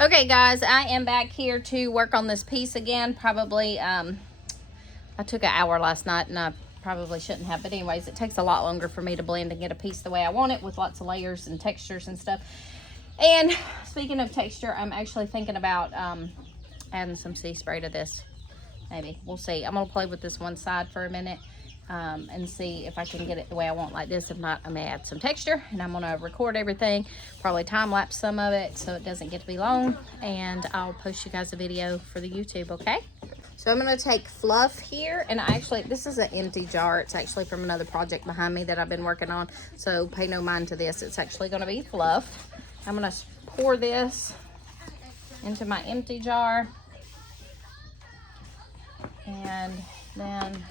Okay guys, I am back here to work on this piece again. Probably I took an hour last night and I probably shouldn't have, but anyways, it takes a lot longer for me to blend and get a piece the way I want it with lots of layers and textures and stuff. And speaking of texture, I'm actually thinking about adding some sea spray to this. Maybe, we'll see. I'm gonna play with this one side for a minute and see if I can get it the way I want like this. If not, I may add some texture, and I'm gonna record everything, probably time lapse some of it so it doesn't get to be long, and I'll post you guys a video for the YouTube, okay? So I'm gonna take Fluff here, and this is an empty jar. It's actually from another project behind me that I've been working on, so pay no mind to this. It's actually gonna be Fluff. I'm gonna pour this into my empty jar, and then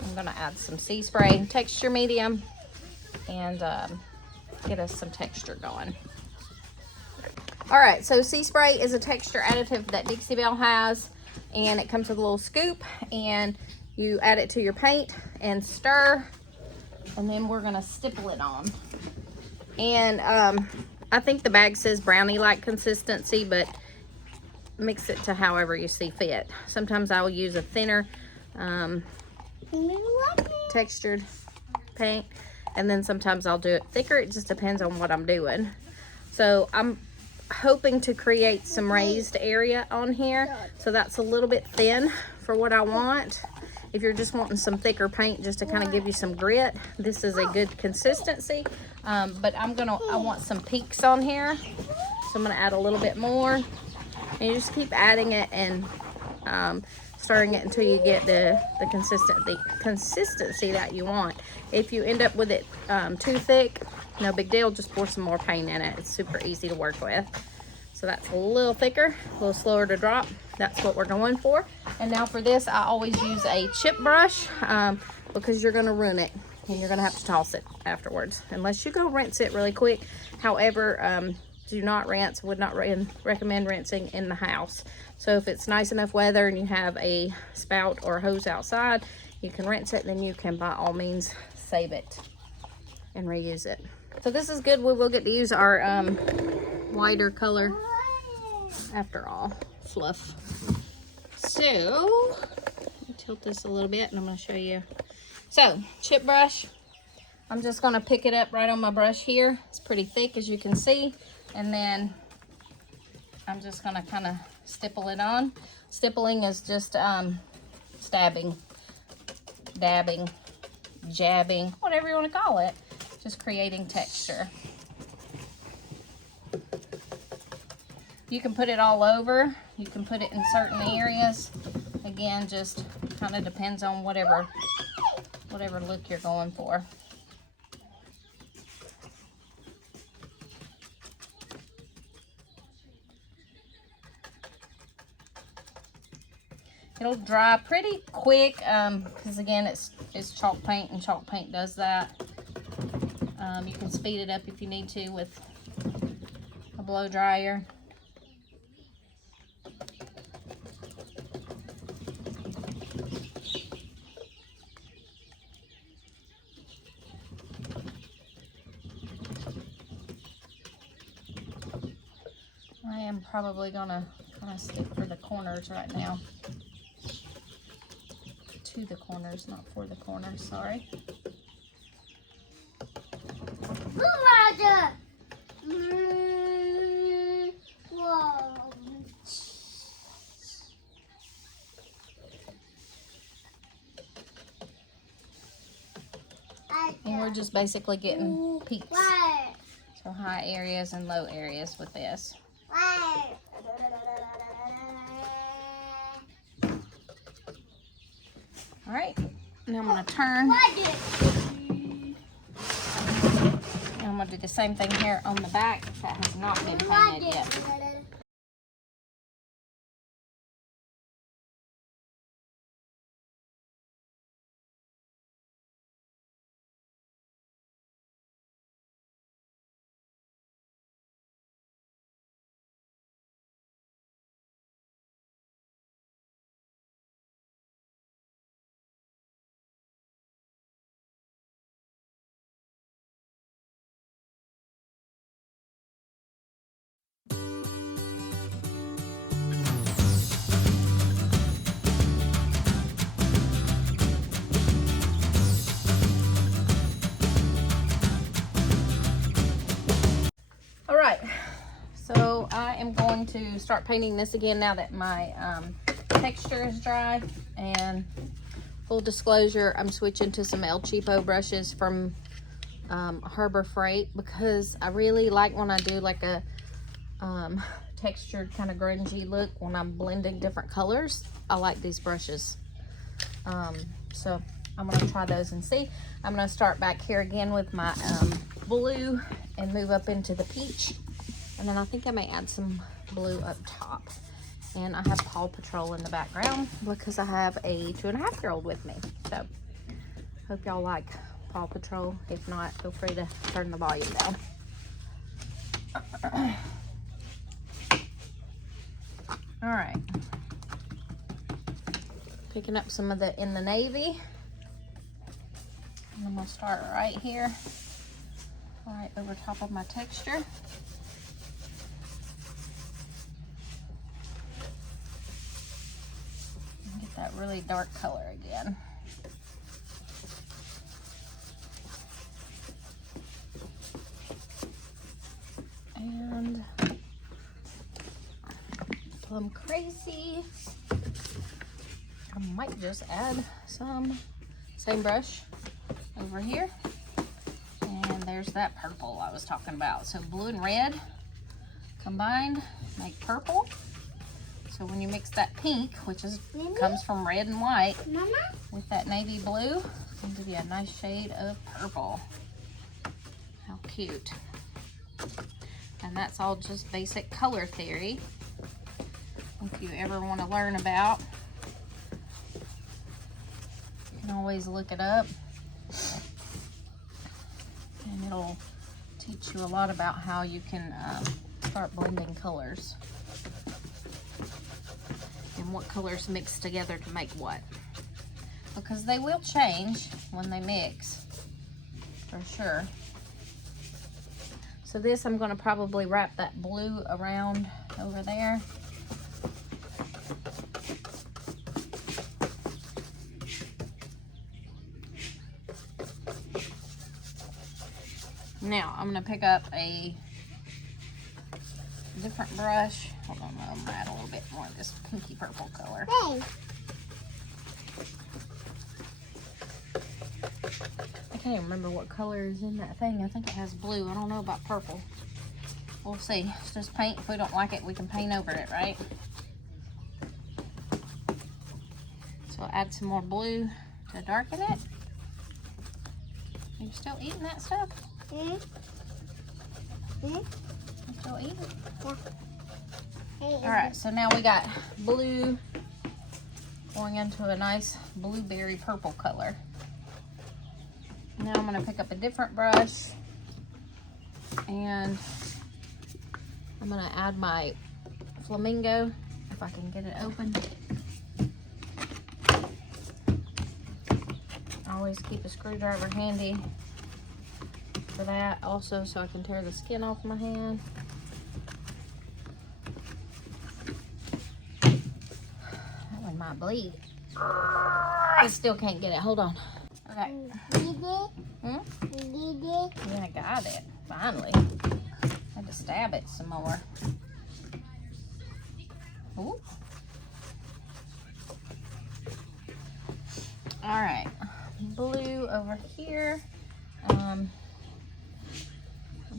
I'm gonna add some sea spray, texture medium, and get us some texture going. All right, so sea spray is a texture additive that Dixie Belle has, and it comes with a little scoop, and you add it to your paint and stir, and then we're gonna stipple it on. And I think the bag says brownie-like consistency, but mix it to however you see fit. Sometimes I will use a thinner textured paint, and then sometimes I'll do it thicker. It just depends on what I'm doing. So I'm hoping to create some raised area on here, so that's a little bit thin for what I want. If you're just wanting some thicker paint just to kind of give you some grit, this is a good consistency. But I want some peaks on here, so I'm gonna add a little bit more, and you just keep adding it and stirring it until you get the consistency that you want. If you end up with it too thick, no big deal, just pour some more paint in it. It's super easy to work with. So that's a little thicker, a little slower to drop. That's what we're going for. And now for this, I always use a chip brush because you're gonna ruin it and you're gonna have to toss it afterwards, unless you go rinse it really quick. However, do not rinse, would not recommend rinsing in the house. So if it's nice enough weather and you have a spout or a hose outside, you can rinse it, then you can by all means save it and reuse it. So this is good. We will get to use our lighter color after all, Fluff. So let me tilt this a little bit and I'm going to show you. So chip brush, I'm just going to pick it up right on my brush here. It's pretty thick, as you can see, and then I'm just going to kind of stipple it on. Stippling is just stabbing, dabbing, jabbing, whatever you want to call it. Just creating texture. You can put it all over. You can put it in certain areas. Again, just kind of depends on whatever look you're going for. It'll dry pretty quick because again, it's chalk paint, and chalk paint does that. You can speed it up if you need to with a blow dryer. I am probably gonna kind of stick for the corners right now. To the corners, not for the corners, sorry. And we're just basically getting peaks. So high areas and low areas with this. All right, now I'm gonna turn. And I'm gonna do the same thing here on the back that has not been painted yet. going to start painting this again now that my texture is dry. And full disclosure, I'm switching to some El Cheapo brushes from Harbor Freight because I really like when I do like a textured kind of grungy look when I'm blending different colors. I like these brushes. So I'm going to try those and see. I'm going to start back here again with my blue and move up into the peach. And then I think I may add some blue up top. And I have Paw Patrol in the background because I have a 2.5-year-old with me. So hope y'all like Paw Patrol. If not, feel free to turn the volume down. All right. Picking up some of the in the navy. And I'm gonna start right here, right over top of my texture. And get that really dark color again. And Plum Crazy. I might just add some, same brush over here. And there's that purple I was talking about. So blue and red combined make purple. So when you mix that pink, which is comes from red and white, with that navy blue, it's going to give you a nice shade of purple. How cute. And that's all just basic color theory. If you ever want to learn about, you can always look it up. And it'll teach you a lot about how you can start blending colors. And what colors mix together to make what. Because they will change when they mix, for sure. So this, I'm going to probably wrap that blue around over there. Now, I'm going to pick up a different brush. Hold on, I'm going to add a little bit more of this pinky purple color. Hey. I can't even remember what color is in that thing. I think it has blue. I don't know about purple. We'll see. It's just paint. If we don't like it, we can paint over it, right? So I'll add some more blue to darken it. Are you still eating that stuff? You still eating? Yeah. Alright, so now we got blue going into a nice blueberry purple color. Now I'm going to pick up a different brush and I'm going to add my Flamingo, if I can get it open. I always keep a screwdriver handy for that, also so I can tear the skin off my hand. That one might bleed. I still can't get it. Hold on. Okay. Hmm? Yeah, I got it. Finally. I had to stab it some more. Ooh. Alright. Blue over here. I'm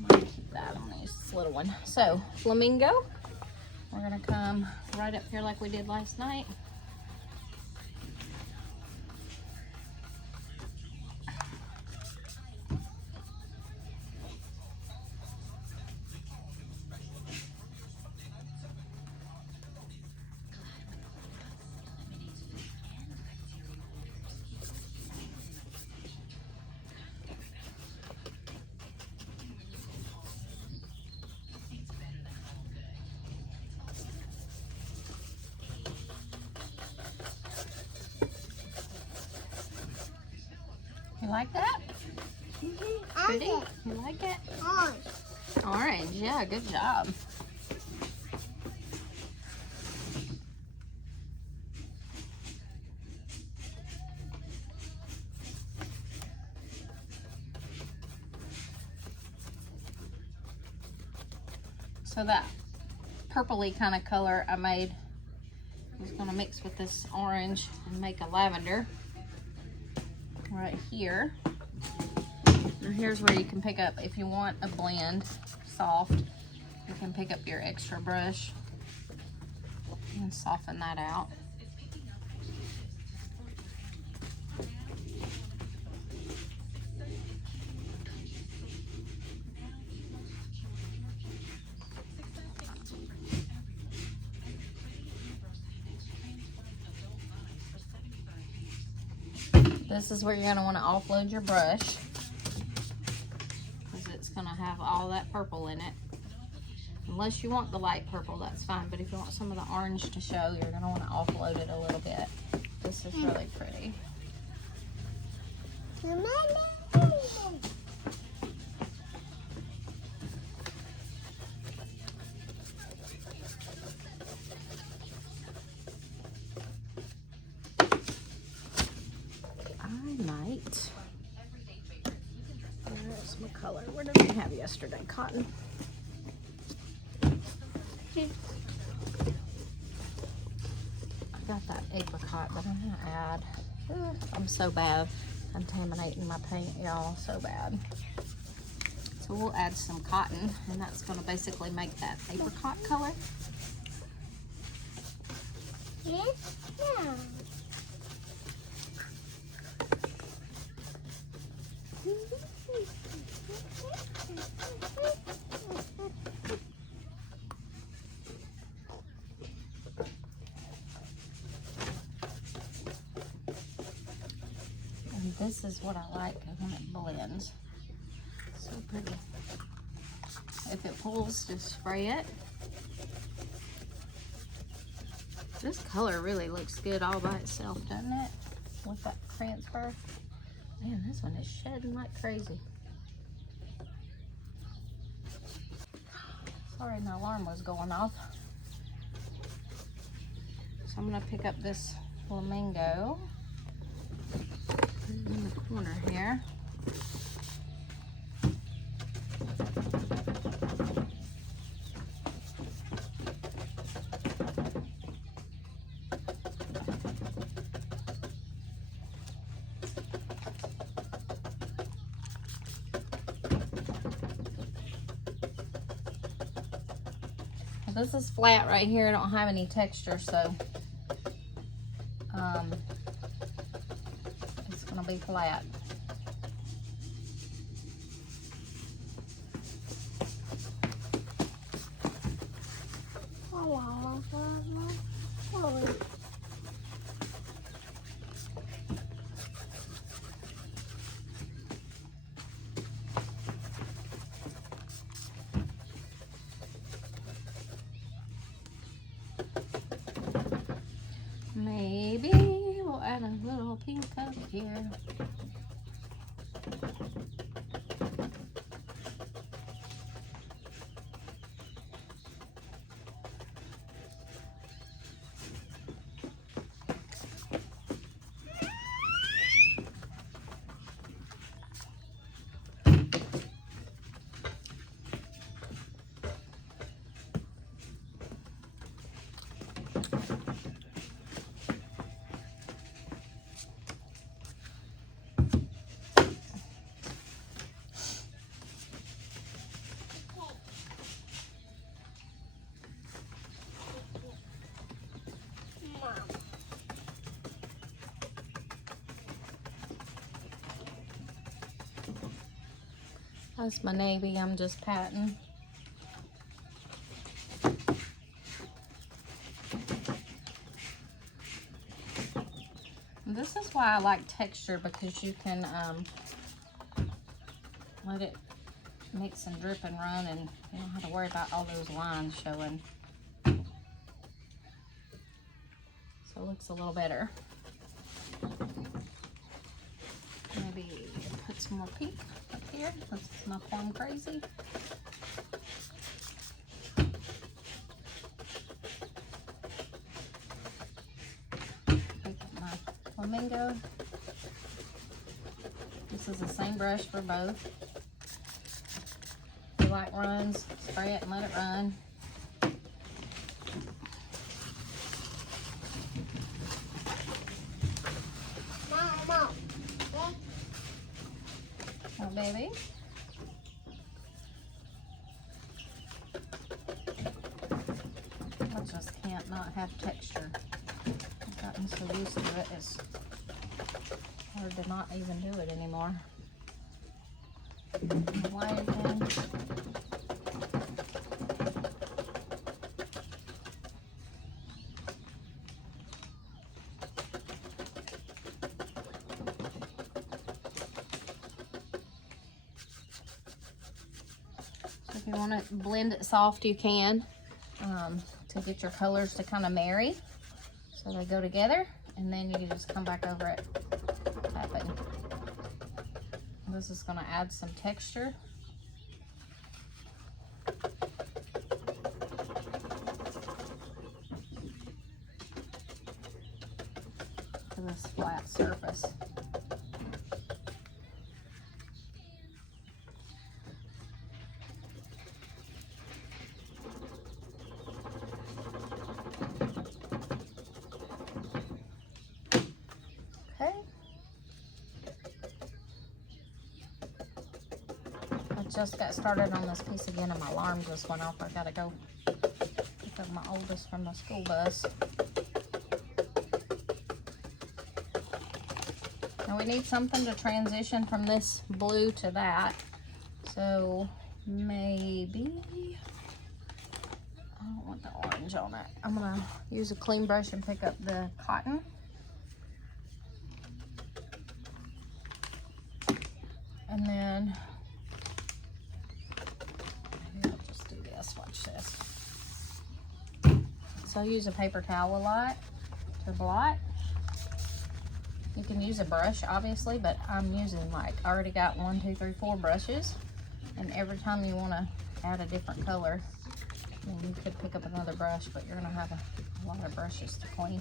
gonna keep that on this little one. So, Flamingo. We're gonna come right up here like we did last night. You like that? Pretty? You like it? Orange, yeah, good job. So that purpley kind of color I made. I'm just gonna mix with this orange and make a lavender right here. And here's where you can pick up, if you want a blend soft, you can pick up your extra brush and soften that out. This is where you're going to want to offload your brush, because it's going to have all that purple in it. Unless you want the light purple, that's fine, but if you want some of the orange to show, you're going to want to offload it a little bit. This is really pretty. Where's my color? Where did we have yesterday? Cotton. I got that apricot, but I'm gonna add. I'm so bad contaminating my paint, y'all. So bad. So we'll add some cotton, and that's gonna basically make that apricot color. Yes. Yeah. And this is what I like when it blends. So pretty. If it pulls, just spray it. This color really looks good all by itself, doesn't it? With that transfer. Man, this one is shedding like crazy. Sorry, my alarm was going off. So I'm gonna pick up this Flamingo. Put it in the corner here. This is flat right here. I don't have any texture, so it's gonna be flat. Maybe we'll add a little pink up here. That's my navy, I'm just patting. And this is why I like texture, because you can let it mix and drip and run, and you don't have to worry about all those lines showing. So it looks a little better. Maybe put some more pink up here. This is my Plum Crazy. Pick up my Flamingo. This is the same brush for both. If you like runs, spray it and let it run. baby. I just can't not have texture. I've gotten so used to it, it's hard to not even do it anymore. White again. So if you want to blend it soft, you can, to get your colors to kind of marry so they go together, and then you can just come back over it, tapping. This is going to add some texture. To this flat surface. Just got started on this piece again and my alarm just went off. I gotta go pick up my oldest from the school bus. Now we need something to transition from this blue to that. So maybe, I don't want the orange on it. I'm gonna use a clean brush and pick up the cotton. And then watch this. So I use a paper towel a lot to blot. You can use a brush obviously, but I'm using, like, I already got 1, 2, 3, 4 brushes, and every time you want to add a different color, then you could pick up another brush, but you're going to have a lot of brushes to clean.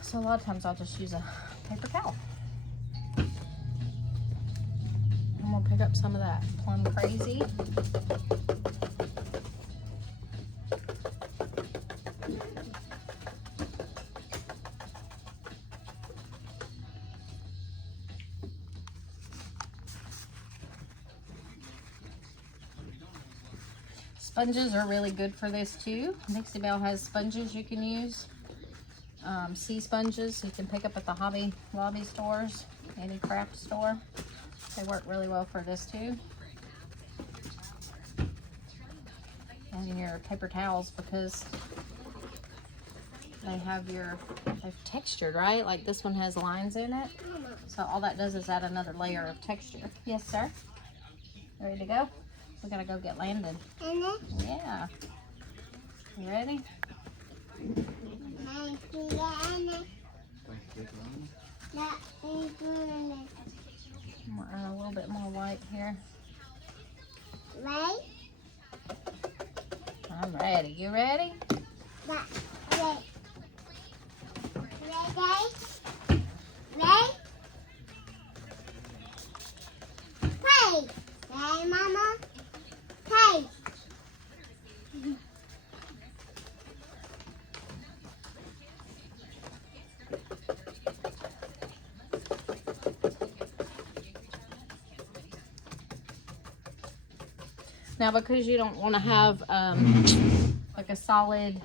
So a lot of times I'll just use a paper towel. I'm gonna pick up some of that Plum Crazy. Sponges are really good for this too. Dixie Belle has sponges you can use. Sea sponges you can pick up at the Hobby Lobby stores, any craft store. They work really well for this too. And your paper towels, because they're textured, right? Like this one has lines in it. So all that does is add another layer of texture. Yes, sir. Ready to go? We gotta go get Landon. Yeah. You ready? I'm gonna add a little bit more white here. Right? I'm ready. You ready? Ready? Ready? Hey! Hey, Mama. Hey! Now, because you don't want to have like a solid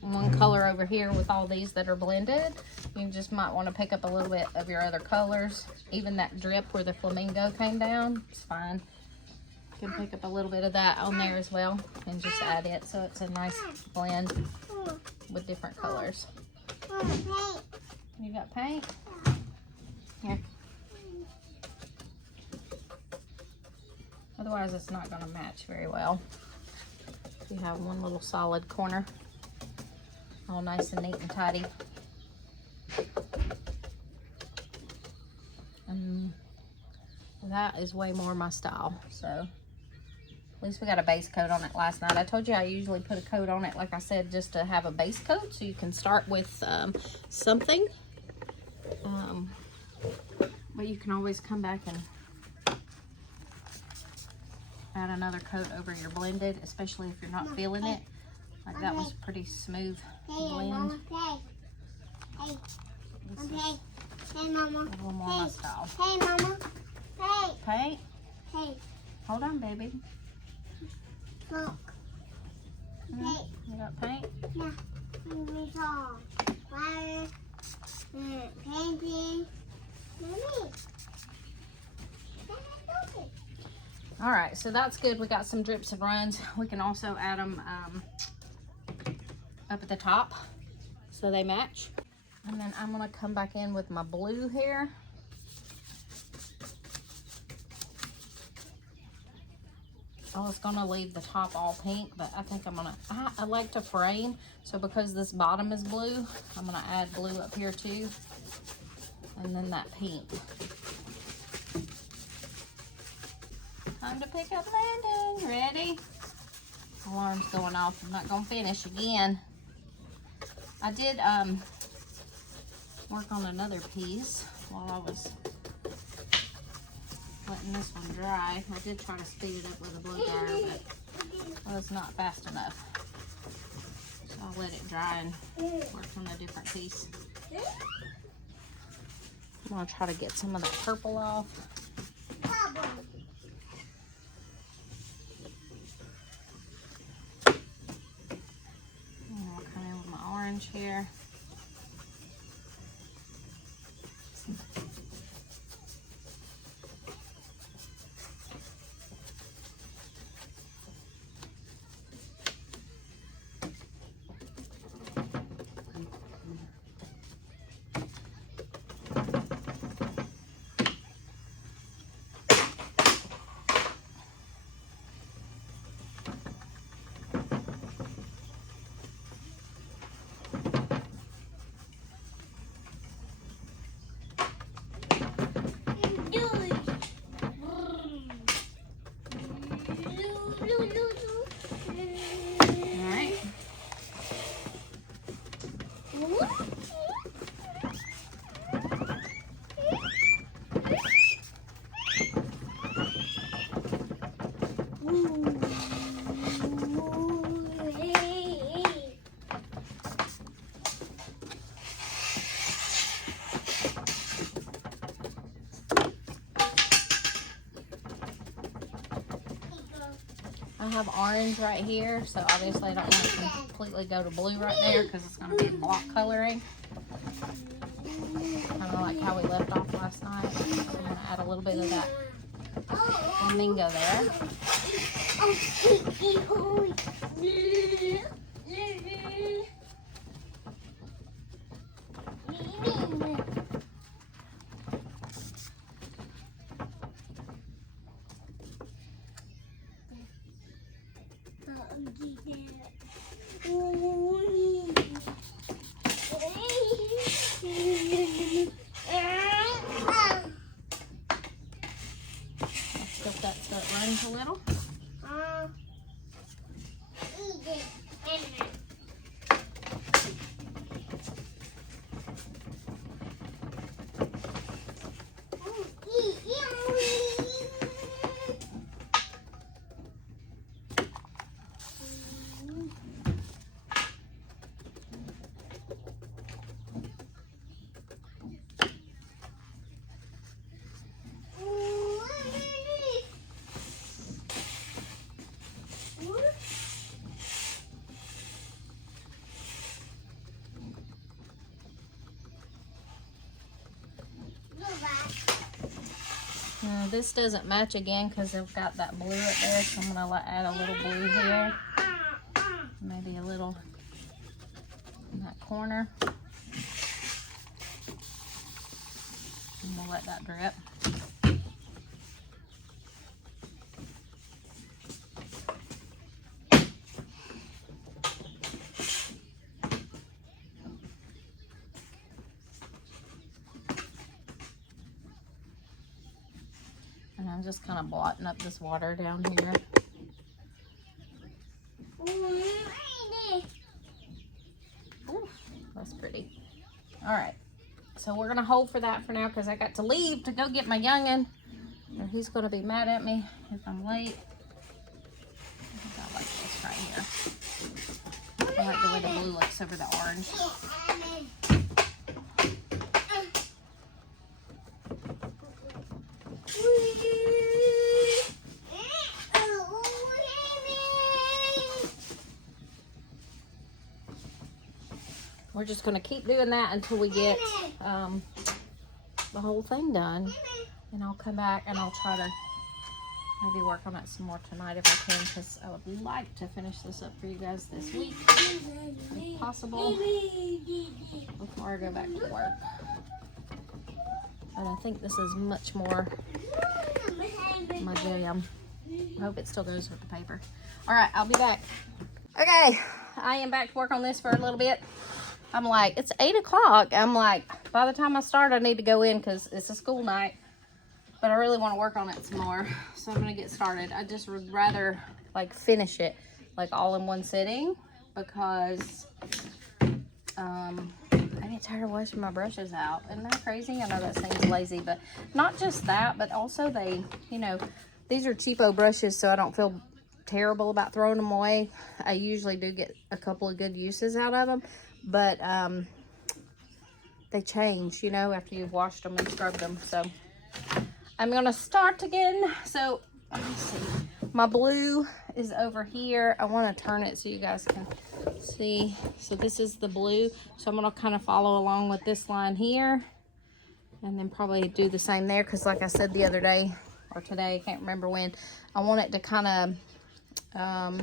one color over here with all these that are blended, you just might want to pick up a little bit of your other colors. Even that drip where the flamingo came down, it's fine. You can pick up a little bit of that on there as well and just add it so it's a nice blend with different colors. You got paint? Here. Otherwise, it's not going to match very well. You have one little solid corner, all nice and neat and tidy. And that is way more my style. So at least we got a base coat on it last night. I told you I usually put a coat on it, like I said, just to have a base coat, so you can start with something. But you can always come back and add another coat over your blended, especially if you're not feeling it. Like that was pretty smooth blend. Hey, Mama. A little more my style. Hey, Mama. Hey. want paint? Hey, Hold on, baby. look. Hey, You got paint? yeah. We saw fire, painting. Mommy. All right, so that's good. We got some drips and runs. We can also add them up at the top so they match. And then I'm gonna come back in with my blue here. I was gonna leave the top all pink, but I think I'm gonna, I like to frame. So because this bottom is blue, I'm gonna add blue up here too. And then that pink. Time to pick up Landon. Ready? Alarm's going off. I'm not gonna finish again. I did work on another piece while I was letting this one dry. I did try to speed it up with a blow dryer, but it was not fast enough. So I'll let it dry and work on a different piece. I'm gonna try to get some of the purple off. Here. I have orange right here, so obviously I don't want to completely go to blue right there because it's going to be block coloring. Kind of like how we left off last night. So I'm going to add a little bit of that Flamingo there. Let's that so it runs a little. This doesn't match again because they've got that blue up there, so I'm going to add a little blue here. Maybe a little in that corner. And we'll let that drip. And I'm just kind of blotting up this water down here. Ooh, that's pretty. All right, so we're gonna hold for that for now because I got to leave to go get my youngin', or he's gonna be mad at me if I'm late. I think I like this right here. I like the way the blue looks over the orange. we're just going to keep doing that until we get the whole thing done. And I'll come back and I'll try to maybe work on it some more tonight if I can, because I would like to finish this up for you guys this week, if possible, before I go back to work. And I think this is much more my jam. I hope it still goes with the paper. All right, I'll be back. Okay, I am back to work on this for a little bit. I'm like, it's 8 o'clock. I'm like, by the time I start, I need to go in because it's a school night. But I really want to work on it some more, so I'm going to get started. I just would rather, like, finish it, like, all in one sitting, because I get tired of washing my brushes out. Isn't that crazy? I know that seems lazy, but not just that, but also they, you know, these are cheapo brushes, so I don't feel terrible about throwing them away. I usually do get a couple of good uses out of them, but they change, you know, after you've washed them and scrubbed them, so... I'm gonna start again. So let me see. My blue is over here. I want to turn it so you guys can see. So this is the blue. So I'm gonna kind of follow along with this line here, and then probably do the same there. Because like I said the other day or today, I can't remember when, I want it to kind of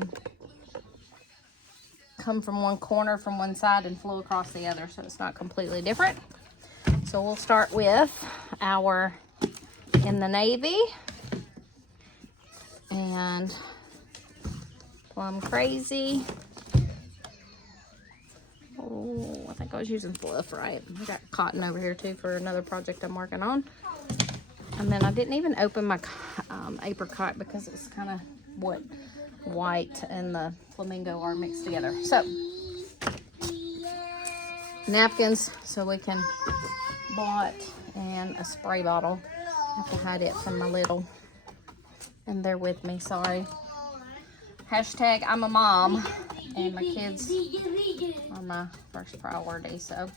come from one corner from one side and flow across the other, so it's not completely different. So we'll start with our in the navy and Plum Crazy. Oh, I think I was using Fluff, right? I got cotton over here too for another project I'm working on. And then I didn't even open my apricot because it's kind of what white and the flamingo are mixed together. So napkins so we can blot, and a spray bottle. I have to hide it from my little, and they're with me, sorry. Hashtag I'm a mom, and my kids are my first priority, so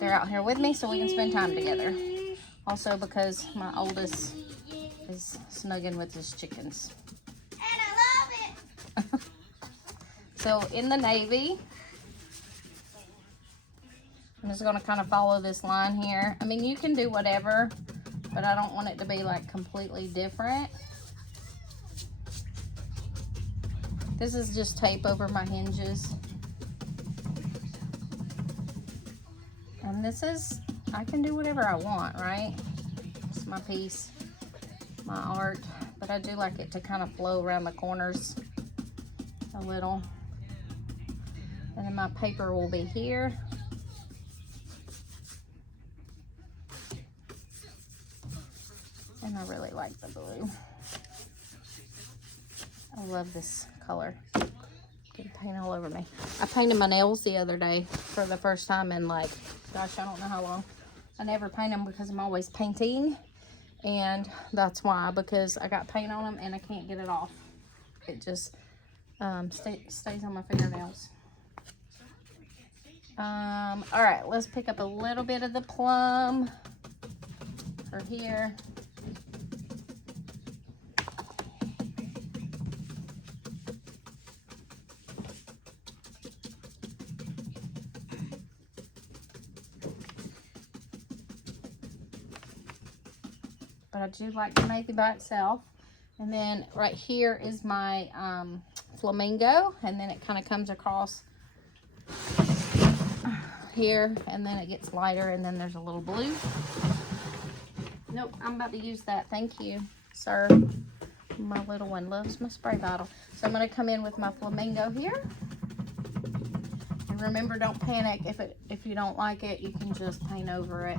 they're out here with me so we can spend time together. Also because my oldest is snugging with his chickens. And I love it. So in the navy, I'm just going to kind of follow this line here. I mean, you can do whatever, but I don't want it to be like completely different. This is just tape over my hinges. And this is, I can do whatever I want, right? It's my piece, my art, but I do like it to kind of flow around the corners a little. And then my paper will be here. And I really like the blue. I love this color. Get paint all over me. I painted my nails the other day for the first time in like, gosh, I don't know how long. I never paint them because I'm always painting. And that's why, because I got paint on them and I can't get it off. It just stays on my fingernails. All right, let's pick up a little bit of the plum for here. But I do like the navy by itself. And then right here is my flamingo, and then it kind of comes across here, and then it gets lighter, and then there's a little blue. Nope, I'm about to use that. Thank you, sir. My little one loves my spray bottle. So I'm going to come in with my flamingo here. And remember, don't panic. If you don't like it, you can just paint over it.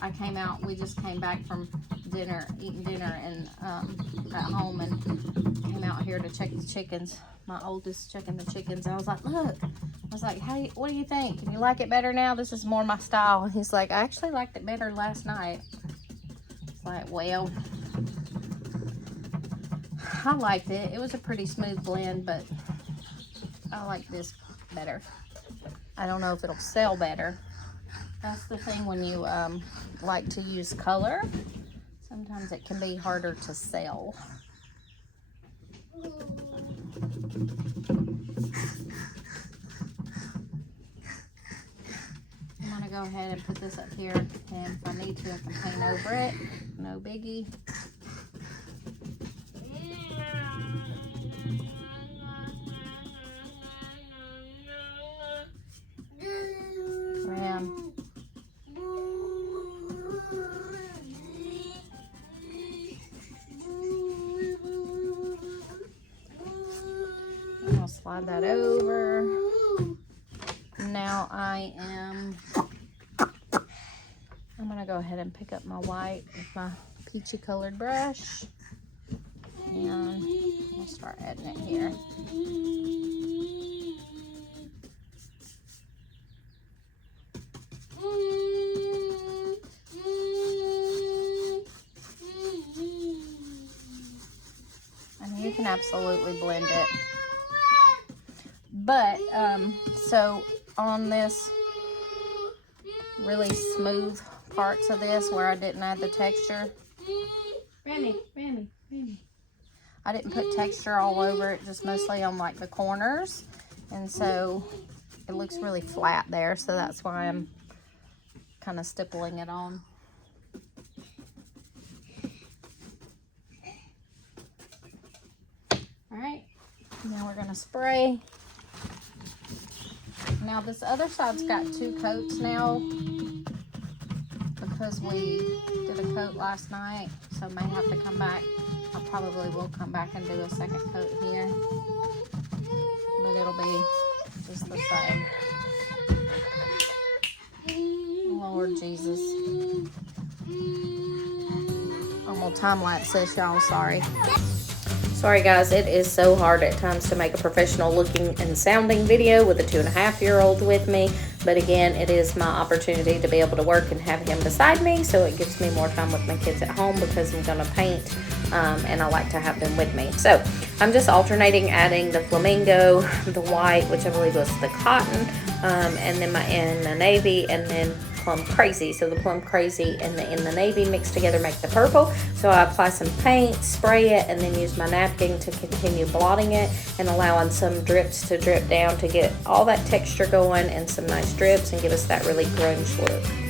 I came out, we just came back from dinner, eating dinner and at home, and came out here to check the chickens. My oldest checking the chickens. I was like, look. I was like, hey, what do you think? Can you like it better now? This is more my style. And he's like, I actually liked it better last night. It's like, well, I liked it. It was a pretty smooth blend, but I like this better. I don't know if it'll sell better. That's the thing when you like to use color. Sometimes it can be harder to sell. go ahead and put this up here, and if I need to, I can paint over it. No biggie. Yeah. I'll slide that over. Now I'm gonna go ahead and pick up my white with my peachy colored brush, and I'll start adding it here. And you can absolutely blend it. But, so on this really smooth parts of this where I didn't add the texture, I didn't put texture all over it, just mostly on like the corners. And so it looks really flat there. So that's why I'm kind of stippling it on. All right, now we're gonna spray. Now this other side's got 2 coats now because we did a coat last night, so I may have to come back. I probably will come back and do a second coat here, but it'll be just the same. Lord Jesus. I'm gonna time lapse this, y'all, sorry. Sorry guys, it is so hard at times to make a professional looking and sounding video with a 2.5-year-old with me. But again, it is my opportunity to be able to work and have him beside me. So it gives me more time with my kids at home because I'm gonna paint and I like to have them with me. So I'm just alternating adding the Flamingo, the white, which I believe was the cotton, and then in the navy, and then Plum Crazy. So the Plum Crazy and in the navy mixed together make the purple. So I apply some paint, spray it, and then use my napkin to continue blotting it and allowing some drips to drip down to get all that texture going and some nice drips and give us that really grunge look.